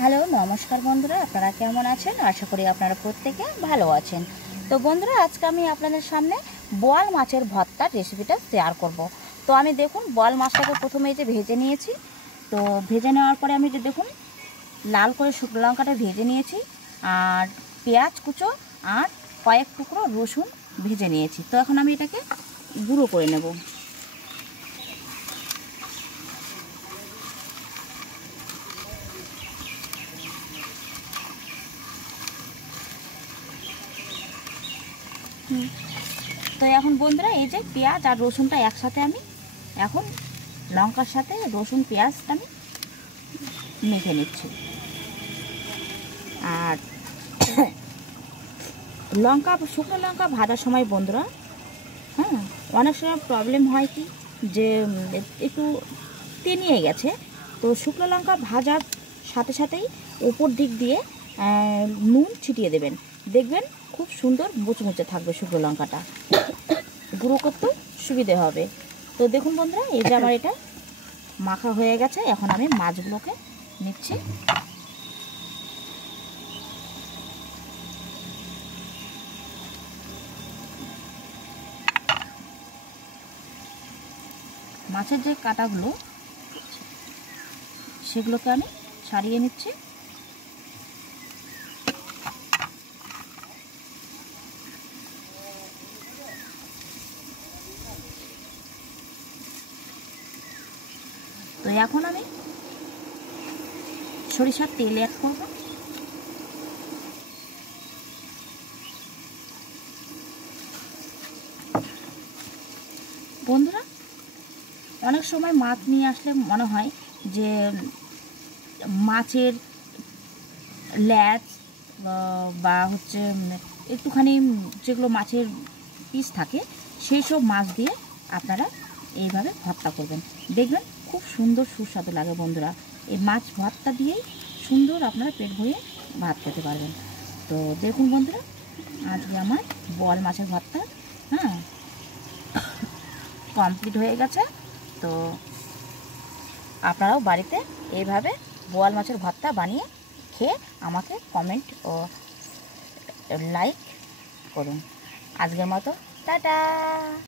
Hello, নমস্কার বন্ধুরা, আপনারা কেমন আছেন? আশা করি আপনারা প্রত্যেকে ভালো আছেন। তো বন্ধুরা, আজকে আমি আপনাদের সামনে বোয়াল মাছের ভর্তার রেসিপিটা শেয়ার করব। তো আমি দেখুন বোয়াল মাছটাকে প্রথমে এই যে ভেজে নিয়েছি। তো ভেজে নেওয়ার পরে আমি যে দেখুন লাল করে শুকনো লঙ্কাটা ভেজে নিয়েছি, আর পেঁয়াজ কুচো আর কয়েক টুকরো রসুন ভেজে নিয়েছি। তো এখন আমি এটাকে গুঁড়ো করে নেব। তো এখন বন্ধুরা, এই যে পেঁয়াজ আর রসুনটা একসাথে আমি এখন লঙ্কার সাথে রসুন পেঁয়াজটা আমি মেখে নিচ্ছি। আর শুকনো লঙ্কা ভাজার সময় বন্ধুরা, হ্যাঁ, অনেক সময় প্রবলেম হয় কি যে একটু তেনিয়ে গেছে। তো শুকনো লঙ্কা ভাজার সাথে সাথেই ওপর দিক দিয়ে নুন ছিটিয়ে দেবেন, দেখবেন খুব সুন্দর মুচমুচে থাকবে শুকনো লঙ্কাটা, গুঁড়ো করতেও সুবিধে হবে। তো দেখুন বন্ধুরা, এই যে আমার এটা মাখা হয়ে গেছে। এখন আমি মাছগুলোকে নিচ্ছি। মাছের যে কাঁটাগুলো সেগুলোকে আমি ছাড়িয়ে নিচ্ছি। তো এখন আমি সরিষার তেল অ্যাড করব। বন্ধুরা, অনেক সময় মাছ নিয়ে আসলে মনে হয় যে মাছের ল্যাজ বা হচ্ছে একটুখানি যেগুলো মাছের পিস থাকে সেই সব মাছ দিয়ে আপনারা এইভাবে ভর্তা করবেন, দেখবেন খুব সুন্দর সুস্বাদু লাগে বন্ধুরা। এই মাছ ভর্তা দিয়েই সুন্দর আপনারা পেট ভরিয়ে ভাত খেতে পারবেন। তো দেখুন বন্ধুরা, আজকে আমার বোয়াল মাছের ভর্তা হ্যাঁ কমপ্লিট হয়ে গেছে। তো আপনারাও বাড়িতে এইভাবে বোয়াল মাছের ভর্তা বানিয়ে খেয়ে আমাকে কমেন্ট ও লাইক করুন। আজকের মতো টাটা।